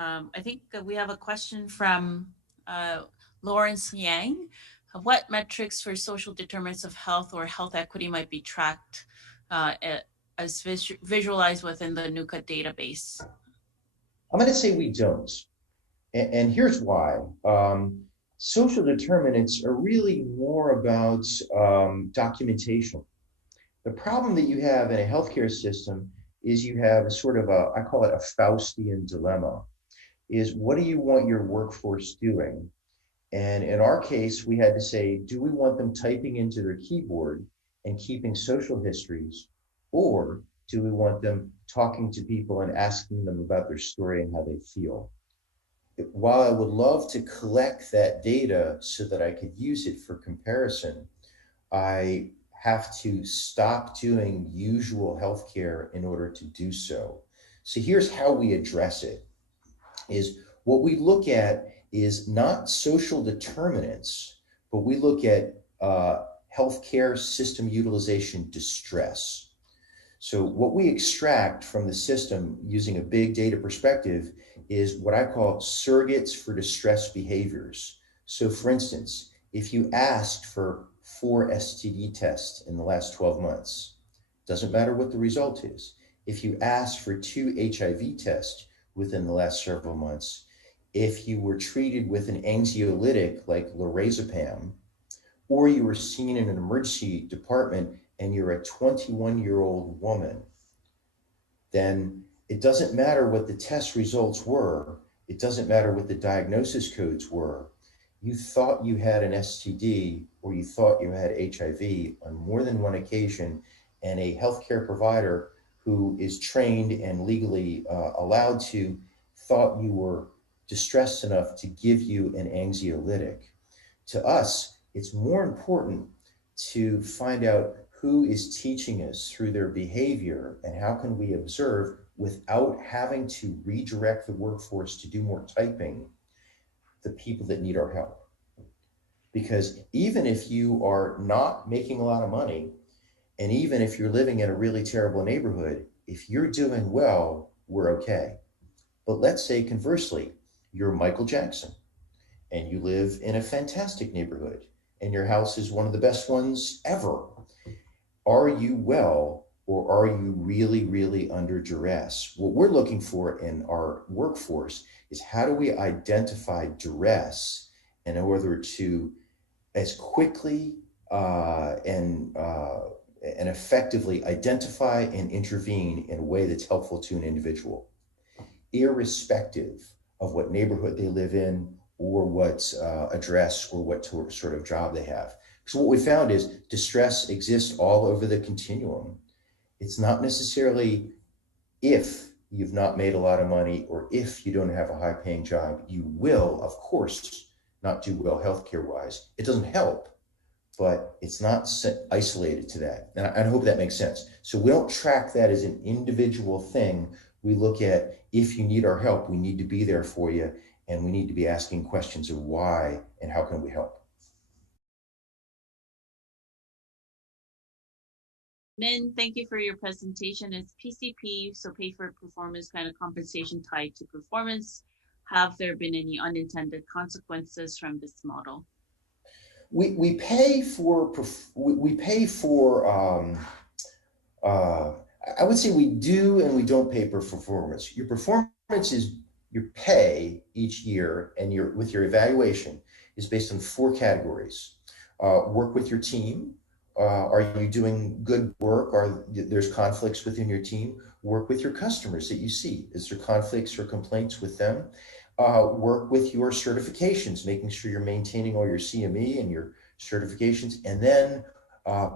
I think we have a question from uh, Lawrence Yang. What metrics for social determinants of health or health equity might be tracked as visualized within the NUCA database? I'm going to say we don't. And here's why. Social determinants are really more about documentation. The problem that you have in a healthcare system is you have a sort of a, I call it a Faustian dilemma, is what do you want your workforce doing? And in our case, we had to say, do we want them typing into their keyboard and keeping social histories, or do we want them talking to people and asking them about their story and how they feel? While I would love to collect that data so that I could use it for comparison, I have to stop doing usual healthcare in order to do so. So here's how we address it is what we look at is not social determinants, but we look at healthcare system utilization distress. So what we extract from the system using a big data perspective is what I call surrogates for distress behaviors. So for instance, if you asked for 4 STD tests in the last 12 months, doesn't matter what the result is. If you asked for 2 HIV tests within the last several months, if you were treated with an anxiolytic like lorazepam, or you were seen in an emergency department and you're a 21-year-old woman, then it doesn't matter what the test results were. It doesn't matter what the diagnosis codes were. You thought you had an STD or you thought you had HIV on more than one occasion, and a healthcare provider who is trained and legally allowed to thought you were distressed enough to give you an anxiolytic. To us, it's more important to find out who is teaching us through their behavior and how can we observe without having to redirect the workforce to do more typing, the people that need our help. Because even if you are not making a lot of money, and even if you're living in a really terrible neighborhood, if you're doing well, we're okay. But let's say conversely, you're Michael Jackson and you live in a fantastic neighborhood and your house is one of the best ones ever. Are you well, or are you really, really under duress? What we're looking for in our workforce is how do we identify duress in order to as quickly and effectively identify and intervene in a way that's helpful to an individual, irrespective of what neighborhood they live in or what address or what sort of job they have. So what we found is distress exists all over the continuum. It's not necessarily if you've not made a lot of money or if you don't have a high paying job, you will, of course, not do well healthcare wise. It doesn't help, but it's not isolated to that. And I hope that makes sense. So we don't track that as an individual thing. We look at if you need our help, we need to be there for you, and we need to be asking questions of why and how can we help. Min, thank you for your presentation. It's PCP, so pay for performance kind of compensation tied to performance. Have there been any unintended consequences from this model? We pay for we pay for uh, I would say we do and we don't pay for performance. Your performance is your pay each year, and your with your evaluation is based on 4 categories. Work with your team. Are you doing good work? Are there's conflicts within your team? Work with your customers that you see. Is there conflicts or complaints with them? Work with your certifications, making sure you're maintaining all your CME and your certifications, and then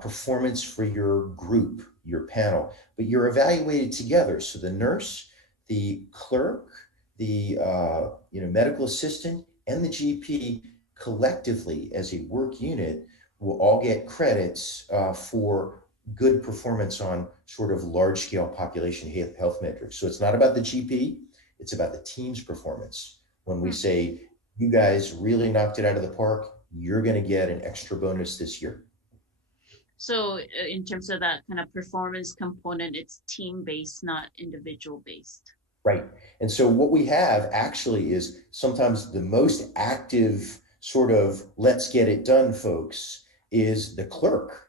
performance for your group, your panel. But you're evaluated together. So the nurse, the clerk, the medical assistant, and the GP collectively as a work unit will all get credits for good performance on sort of large scale population health metrics. So it's not about the GP, it's about the team's performance. When we Hmm. say, you guys really knocked it out of the park, you're going to get an extra bonus this year. So, in terms of that kind of performance component, it's team based, not individual based. Right. And so what we have actually is sometimes the most active sort of let's get it done folks is the clerk,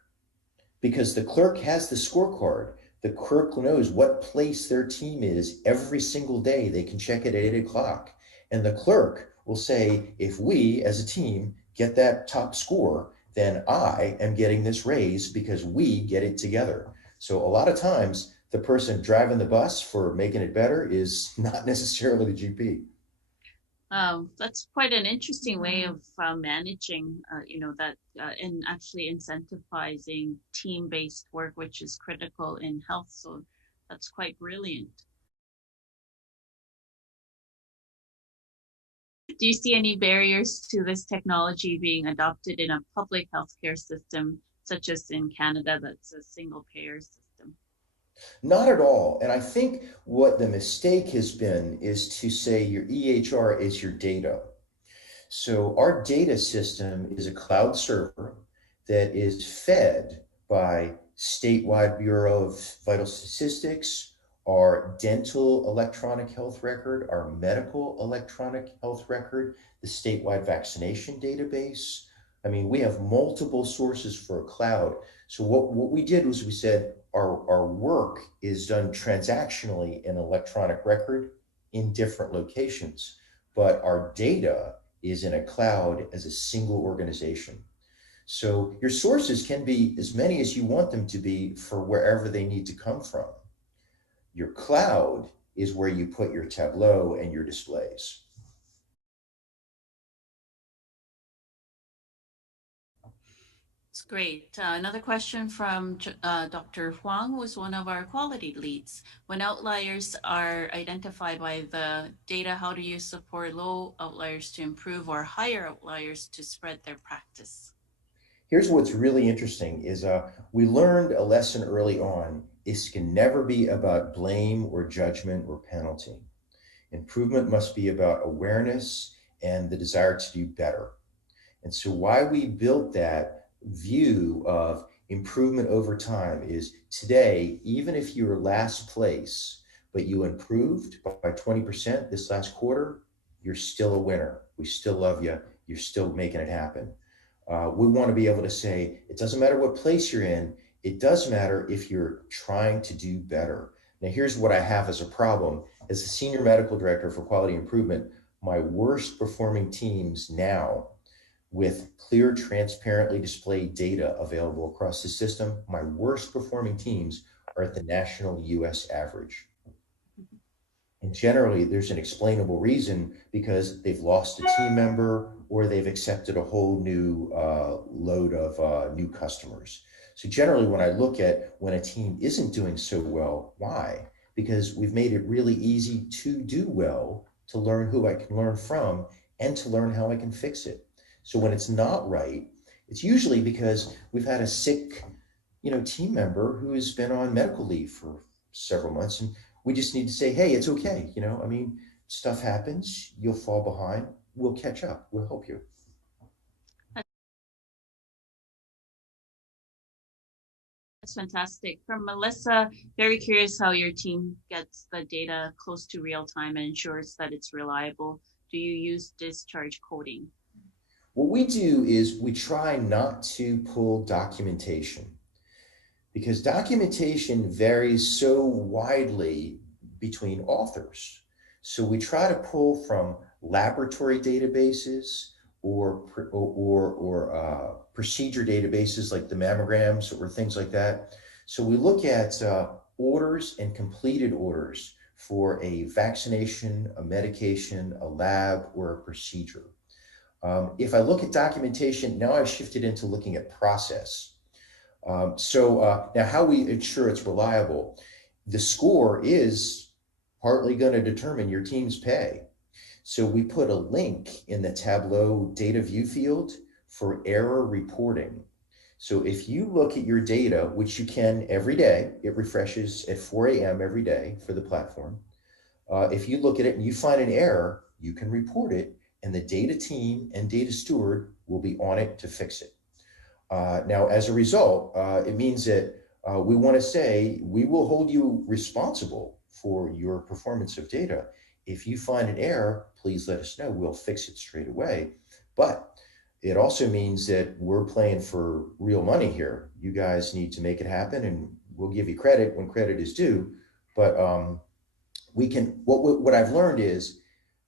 because the clerk has the scorecard. The clerk knows what place their team is every single day. They can check it at 8 o'clock. And the clerk will say, if we as a team get that top score, then I am getting this raise because we get it together. So a lot of times, the person driving the bus for making it better is not necessarily the GP. That's quite an interesting way of managing, that and actually incentivizing team-based work, which is critical in health. So that's quite brilliant. Do you see any barriers to this technology being adopted in a public healthcare system, such as in Canada, that's a single payer system? Not at all. And I think what the mistake has been is to say your EHR is your data. So our data system is a cloud server that is fed by statewide Bureau of Vital Statistics, our dental electronic health record, our medical electronic health record, the statewide vaccination database. I mean, we have multiple sources for a cloud. So what we did was we said our work is done transactionally in electronic record in different locations, but our data is in a cloud as a single organization. So your sources can be as many as you want them to be for wherever they need to come from. Your cloud is where you put your Tableau and your displays. It's great. Another question from Dr. Huang, who is one of our quality leads. When outliers are identified by the data, how do you support low outliers to improve or higher outliers to spread their practice? Here's what's really interesting is we learned a lesson early on. This can never be about blame or judgment or penalty. Improvement must be about awareness and the desire to do better. And so, why we built that view of improvement over time is today, even if you're last place, but you improved by 20% this last quarter, you're still a winner. We still love you. You're still making it happen. We want to be able to say it doesn't matter what place you're in, it does matter if you're trying to do better. Now, here's what I have as a problem. As the senior medical director for quality improvement, my worst performing teams now, with clear, transparently displayed data available across the system, my worst performing teams are at the national US average. And generally, there's an explainable reason because they've lost a team member or they've accepted a whole new load of new customers. So generally, when I look at when a team isn't doing so well, why? Because we've made it really easy to do well, to learn who I can learn from, and to learn how I can fix it. So when it's not right, it's usually because we've had a sick, team member who has been on medical leave for several months, and we just need to say, hey, it's okay. I mean, stuff happens. You'll fall behind. We'll catch up. We'll help you. That's fantastic. From Melissa, very curious how your team gets the data close to real time and ensures that it's reliable. Do you use discharge coding? What we do is we try not to pull documentation because documentation varies so widely between authors. So we try to pull from laboratory databases or procedure databases like the mammograms or things like that. So we look at orders and completed orders for a vaccination, a medication, a lab, or a procedure. If I look at documentation, now I've shifted into looking at process. Now how we ensure it's reliable, the score is partly going to determine your team's pay. So we put a link in the Tableau data view field for error reporting. So if you look at your data, which you can every day, it refreshes at 4 a.m. every day for the platform. If you look at it and you find an error, you can report it, and the data team and data steward will be on it to fix it. Now, as a result, it means that we want to say we will hold you responsible for your performance of data. If you find an error, please let us know. We'll fix it straight away. But it also means that we're playing for real money here. You guys need to make it happen, and we'll give you credit when credit is due. But we can. What I've learned is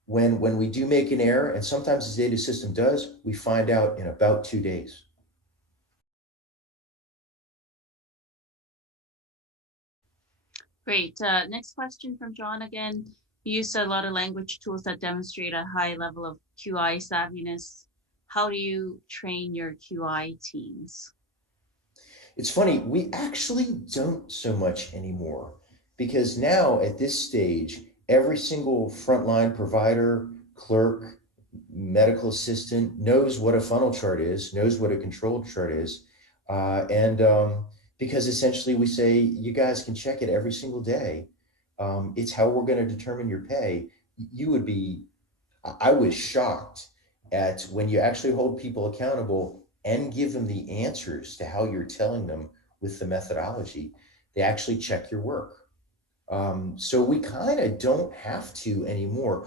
when we do make an error, and sometimes the data system does, we find out in about 2 days. Great. Next question from John again. You use a lot of language tools that demonstrate a high level of QI savviness. How do you train your QI teams? It's funny, we actually don't so much anymore because now at this stage, every single frontline provider, clerk, medical assistant knows what a funnel chart is, knows what a control chart is. And because essentially we say, you guys can check it every single day. It's how we're going to determine your pay. You would be I was shocked at when you actually hold people accountable and give them the answers to how you're telling them with the methodology. They actually check your work. So we kind of don't have to anymore.